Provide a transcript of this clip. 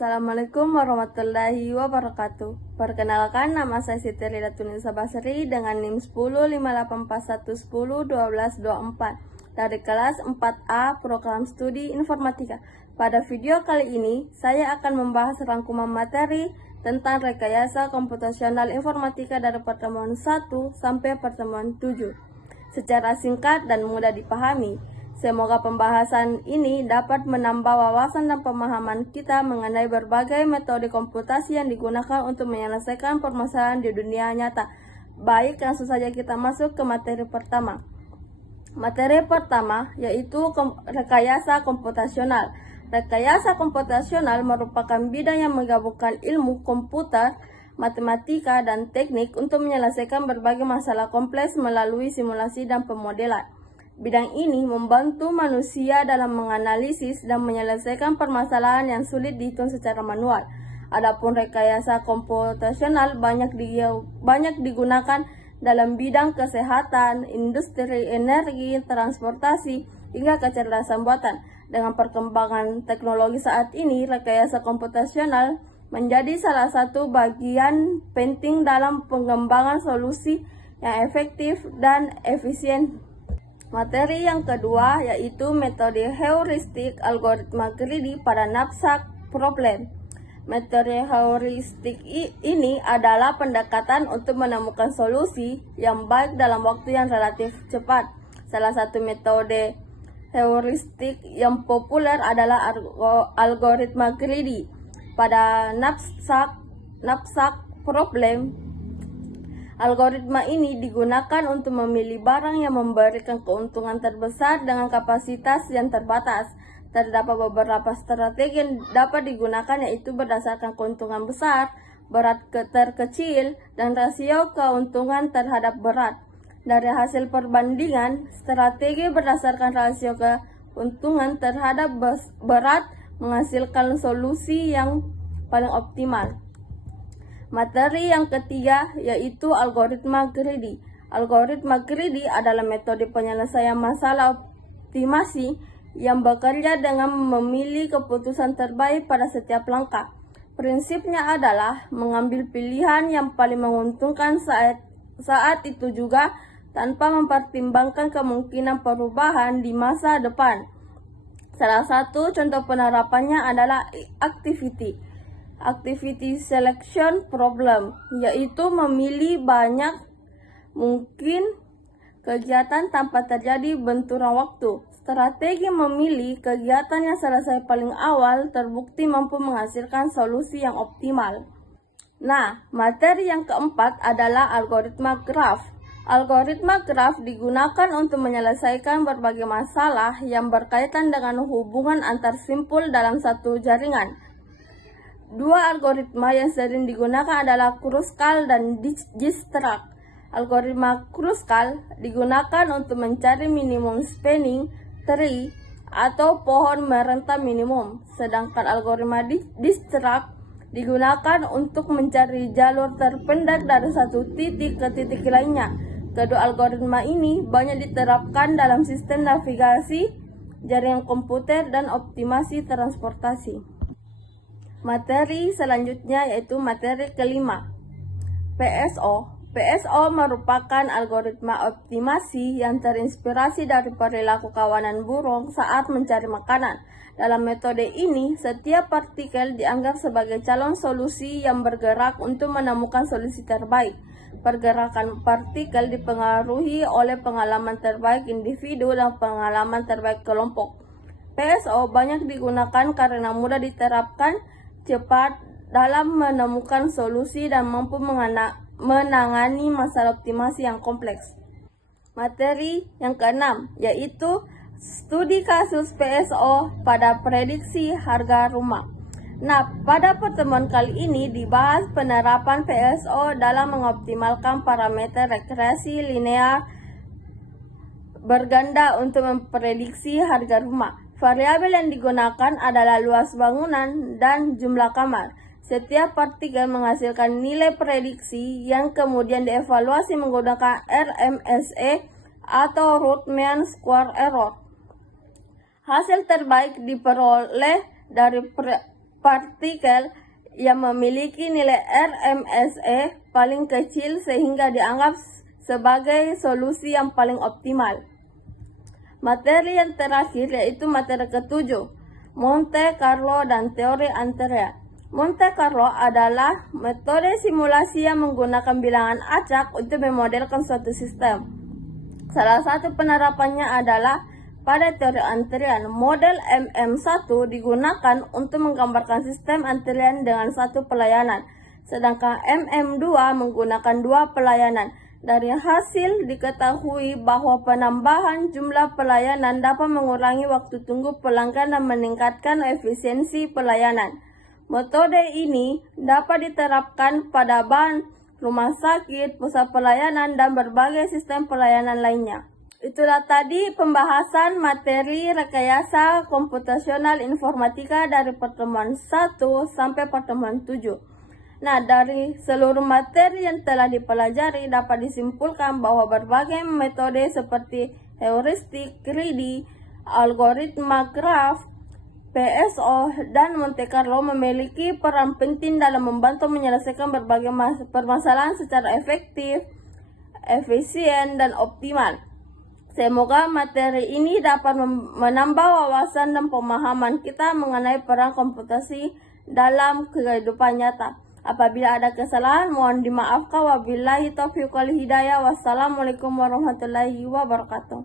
Assalamualaikum warahmatullahi wabarakatuh. Perkenalkan, nama saya Siti Rida Tunisa Basri dengan NIM 105841101224 dari kelas 4A Program Studi Informatika. Pada video kali ini, saya akan membahas rangkuman materi tentang rekayasa komputasional informatika dari pertemuan 1 sampai pertemuan 7 secara singkat dan mudah dipahami. Semoga pembahasan ini dapat menambah wawasan dan pemahaman kita mengenai berbagai metode komputasi yang digunakan untuk menyelesaikan permasalahan di dunia nyata. Baik, langsung saja kita masuk ke materi pertama. Materi pertama yaitu rekayasa komputasional. Rekayasa komputasional merupakan bidang yang menggabungkan ilmu komputer, matematika, dan teknik untuk menyelesaikan berbagai masalah kompleks melalui simulasi dan pemodelan. Bidang ini membantu manusia dalam menganalisis dan menyelesaikan permasalahan yang sulit dihitung secara manual. Adapun rekayasa komputasional banyak digunakan dalam bidang kesehatan, industri, energi, transportasi, hingga kecerdasan buatan. Dengan perkembangan teknologi saat ini, rekayasa komputasional menjadi salah satu bagian penting dalam pengembangan solusi yang efektif dan efisien. Materi yang kedua yaitu metode heuristik algoritma greedy pada knapsack problem. Metode heuristik ini adalah pendekatan untuk menemukan solusi yang baik dalam waktu yang relatif cepat. Salah satu metode heuristik yang populer adalah algoritma greedy pada knapsack problem. Algoritma ini digunakan untuk memilih barang yang memberikan keuntungan terbesar dengan kapasitas yang terbatas. Terdapat beberapa strategi yang dapat digunakan, yaitu berdasarkan keuntungan besar, berat terkecil, dan rasio keuntungan terhadap berat. Dari hasil perbandingan, strategi berdasarkan rasio keuntungan terhadap berat menghasilkan solusi yang paling optimal. Materi yang ketiga yaitu algoritma greedy. Algoritma greedy adalah metode penyelesaian masalah optimasi yang bekerja dengan memilih keputusan terbaik pada setiap langkah. Prinsipnya adalah mengambil pilihan yang paling menguntungkan saat itu juga tanpa mempertimbangkan kemungkinan perubahan di masa depan. Salah satu contoh penerapannya adalah activity selection problem, yaitu memilih banyak mungkin kegiatan tanpa terjadi benturan waktu. Strategi memilih kegiatan yang selesai paling awal terbukti mampu menghasilkan solusi yang optimal. Nah, materi yang keempat adalah algoritma graf. Algoritma graf digunakan untuk menyelesaikan berbagai masalah yang berkaitan dengan hubungan antar simpul dalam satu jaringan. Dua algoritma yang sering digunakan adalah Kruskal dan Dijkstra's. Algoritma Kruskal digunakan untuk mencari minimum spanning tree atau pohon merentas minimum, sedangkan algoritma Dijkstra's digunakan untuk mencari jalur terpendek dari satu titik ke titik lainnya. Kedua algoritma ini banyak diterapkan dalam sistem navigasi, jaringan komputer, dan optimasi transportasi. Materi selanjutnya yaitu materi kelima, PSO. PSO merupakan algoritma optimasi yang terinspirasi dari perilaku kawanan burung saat mencari makanan. Dalam metode ini, setiap partikel dianggap sebagai calon solusi yang bergerak untuk menemukan solusi terbaik. Pergerakan partikel dipengaruhi oleh pengalaman terbaik individu dan pengalaman terbaik kelompok. PSO banyak digunakan karena mudah diterapkan, cepat dalam menemukan solusi, dan mampu menangani masalah optimasi yang kompleks. Materi yang keenam yaitu studi kasus PSO pada prediksi harga rumah. Nah, pada pertemuan kali ini dibahas penerapan PSO dalam mengoptimalkan parameter regresi linear berganda untuk memprediksi harga rumah. Variabel yang digunakan adalah luas bangunan dan jumlah kamar. Setiap partikel menghasilkan nilai prediksi yang kemudian dievaluasi menggunakan RMSE atau root mean square error. Hasil terbaik diperoleh dari partikel yang memiliki nilai RMSE paling kecil sehingga dianggap sebagai solusi yang paling optimal. Materi yang terakhir yaitu materi ketujuh, Monte Carlo dan teori Andrea. Monte Carlo adalah metode simulasi yang menggunakan bilangan acak untuk memodelkan suatu sistem. Salah satu penerapannya adalah pada teori antrian. Model MM1 digunakan untuk menggambarkan sistem antrian dengan satu pelayanan, sedangkan MM2 menggunakan dua pelayanan. Dari hasil diketahui bahwa penambahan jumlah pelayanan dapat mengurangi waktu tunggu pelanggan dan meningkatkan efisiensi pelayanan. Metode ini dapat diterapkan pada bank, rumah sakit, pusat pelayanan, dan berbagai sistem pelayanan lainnya. Itulah tadi pembahasan materi rekayasa komputasional informatika dari pertemuan 1 sampai pertemuan 7. Nah, dari seluruh materi yang telah dipelajari dapat disimpulkan bahwa berbagai metode seperti heuristik, greedy, algoritma graf, PSO, dan Monte Carlo memiliki peran penting dalam membantu menyelesaikan berbagai permasalahan secara efektif, efisien, dan optimal. Semoga materi ini dapat menambah wawasan dan pemahaman kita mengenai peran komputasi dalam kehidupan nyata. Apabila ada kesalahan, mohon dimaafkan. Wabillahi taufiq wal hidayah. Wassalamualaikum warahmatullahi wabarakatuh.